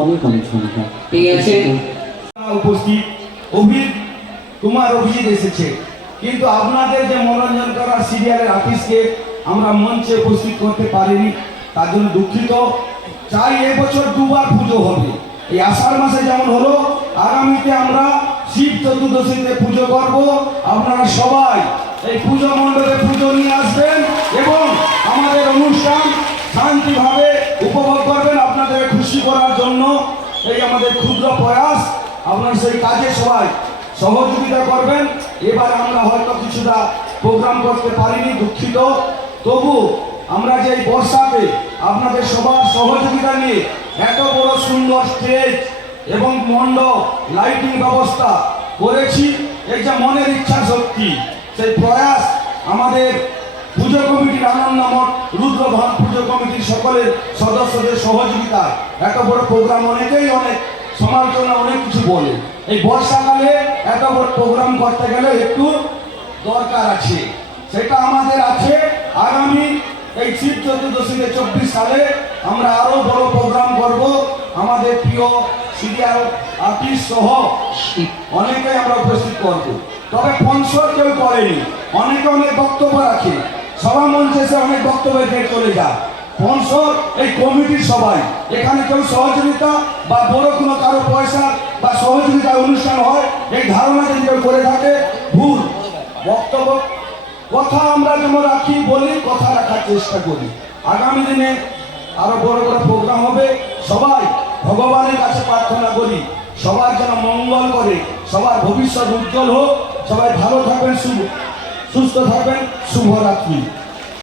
অনেক অনেক সংখ্যা ঠিক আছে উপস্থিত তোমার অভিজিৎ এসেছে, কিন্তু আপনাদের যে মনোরঞ্জন করার সিরিয়ালের আর্টিস্টকে আমরা মঞ্চে উপস্থিত করতে পারিনি, তার জন্য দুঃখিত। চাই এবছর দুবার পুজো হবে, এই আষাঢ় মাসে যেমন হলো, আগামীতে আমরা শিব চতুর্দশীতে পুজো করব। আপনারা সবাই এই পুজো মণ্ডপে পুজো নিয়ে আসবেন এবং আমাদের অনুষ্ঠান শান্তিভাবে উপভোগ করবেন। আপনাদের খুশি করার জন্য এই আমাদের ক্ষুদ্র প্রয়াস, আপনারা সেই কাজে সবাই সহযোগিতা করবেন। এবার আমরা হয়তো কিছুটা প্রোগ্রাম করতে পারিনি, দুঃখিত। তবু আমরা যে এই বর্ষাতে আপনাদের সবার সহযোগিতা নিয়ে এত বড় সুন্দর স্টেজ এবং মণ্ডপ লাইটিং ব্যবস্থা করেছি, এই যে মনের ইচ্ছা শক্তি, সেই প্রয়াস আমাদের পুজো কমিটির আনন্দমঠ রুদ্রভান পুজো কমিটির সকলের সদস্যদের সহযোগিতা। এত বড় প্রোগ্রাম অনেকেই অনেক সমালোচনা অনেক কিছু বলে, এই বর্ষাকালে এত বড় প্রোগ্রাম করতে গেলে একটু দরকার আছে, সেটা আমাদের আছে। আগামী এই শিব চতুর্দশীতে 24 সালে আমরা আরো বড় প্রোগ্রাম করব। আমাদের প্রিয় সিরিয়াল আর্টিস্ট সহ অনেকে আমরা উপস্থিত করব। তবে স্পন্সর কেউ করেনি, অনেকে অনেক বক্তব্য রাখে, সভা মঞ্চে এসে অনেক বক্তব্য দিয়ে চলে যায়। স্পন্সর এই কমিটির সবাই, এখানে কেউ সহযোগিতা বা বড় কোনো কারো পয়সা বা সহযোগিতা অনুষ্ঠান হয় এই ধারণা যদি কেউ করে থাকে, ভুল। বক্তব্য কথা আমরা যেমন রাখি, বলি, কথা রাখার চেষ্টা করি। আগামী দিনে আরো বড় বড় প্রোগ্রাম হবে। সবাই ভগবানের কাছে প্রার্থনা করি সবার যেন মঙ্গল করে, সবার ভবিষ্যৎ উজ্জ্বল হোক। সবাই ভালো থাকবেন, সুস্থ থাকবেন। শুভরাত্রি।